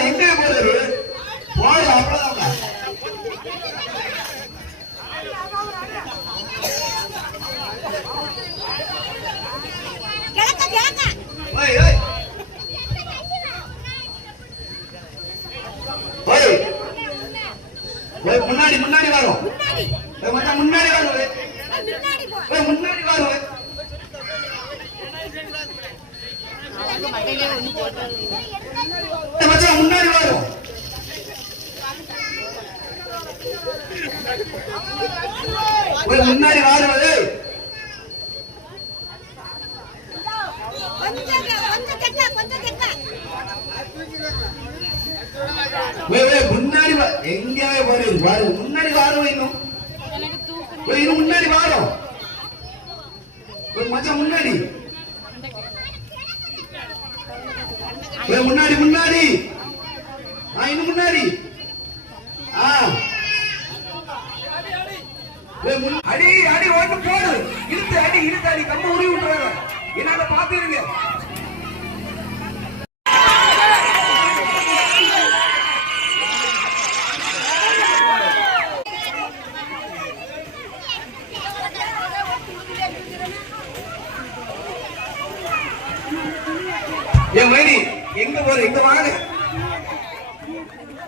எங்க போறது போய் அவ்வளவுதான் முன்னாடி முன்னாடி வரும் முன்னாடி வரும் முன்னாடி வரும் முன்னாடி வரும் முன்னாடி வாருவது முன்னாடி எங்கேயாவே போறது பாரு முன்னாடி வாரும் இன்னும் முன்னாடி வாரும் மச்சான் முன்னாடி முன்னாடி முன்னாடி இன்னும் முன்னாடி அடி அடி ஒண்ணு போடு இழுத்து அடி இழுத்து அடி கம்ப உருவி விட்டுறாங்க என்னால பாத்துருங்க என் மணி எங்க போற எங்க வாங்க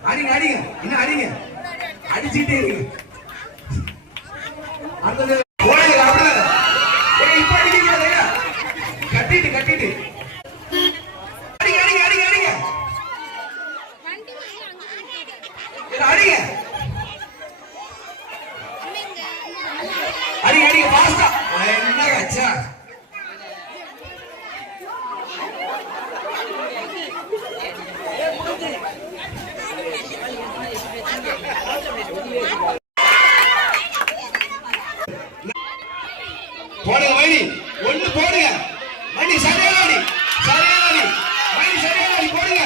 அடிங்க அடிங்க இன்னும் அடிங்க அடிச்சுட்டே இருங்க அந்த இப்ப அடிக்க கட்டிட்டு கட்டிட்டு அடிங்க அடிங்க அடிங்க அடிங்க அடிங்க அடிங்க அடிங்க பாஸ்டா என்ன கச்சா போடுங்க மணி ஒண்ணு போடுங்க மணி சரியாடி சரியாடி மணி சரியாடி போடுங்க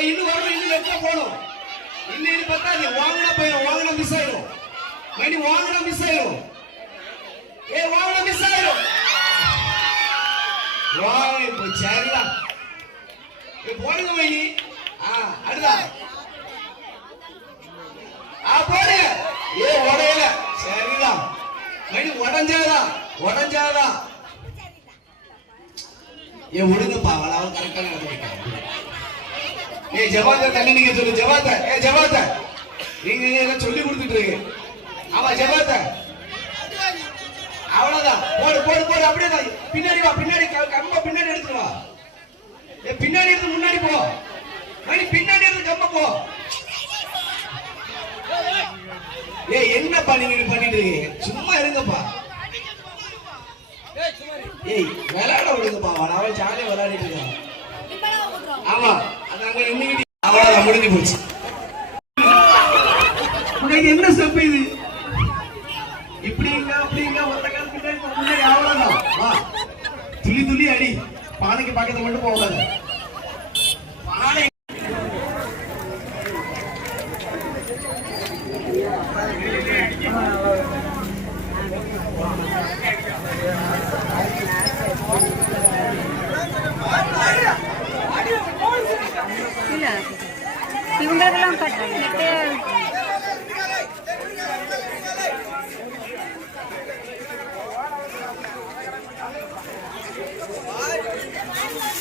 இன்னும் வரணும் இன்னும் லெஃப்ட்ல போணும் இன்னும் பத்தாது வாங்கினா போயிடும் வாங்கினா மிஸ் ஆயிடும் மணி வாங்கினா மிஸ் ஆயிடும் வாங்கினா மிஸ் ஆயிடும் வாங்க சரிதான் போடுங்க மணி அடுத்தா போடுங்க உடையல சரிதான் மணி உடஞ்சாதான் உடஞ்சாதான் விடுங்கப்பா அவளாவும் கரெக்டா ஜவாத்த தண்ணி நீங்க சொல்லு ஜவாத்த ஜவாத்த நீங்க சொல்லி கொடுத்துட்டு இருக்கு ஆமா ஜவாத்த அவ்வளவுதான் போடு போடு போடு அப்படியே தான் பின்னாடி வா பின்னாடி கம்ப பின்னாடி எடுத்து வா பின்னாடி எடுத்து முன்னாடி போ மணி பின்னாடி எடுத்து கம்ப போ என்னப்பா நீங்க பண்ணிட்டு இருக்கீங்க சும்மா இருங்கப்பா விளையாட விடுங்கப்பா அவன் ஜாலியா விளையாடிட்டு இருக்கான் ஆமா அதாங்க இன்னைக்கு அவ்வளவுதான் முடிஞ்சு போச்சு உனக்கு என்ன ஸ்டெப் இது இப்படிங்க அப்படிங்க ஒத்த கால் பின்னாடி முன்னாடி அவ்வளவுதான் வா துளி துளி அடி பானைக்கு பக்கத்துல மட்டும் போகாது பானை இவங்களுக்கெல்லாம் கட்டிட்டு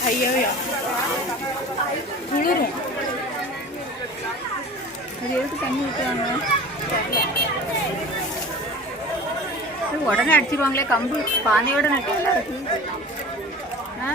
ஐயோ குளிரும் அது எதுக்கு தண்ணி ஊற்றுவாங்க உடனே அடிச்சிருவாங்களே கம்பு பானையோட நட்டிங்களா இருக்கு ஆ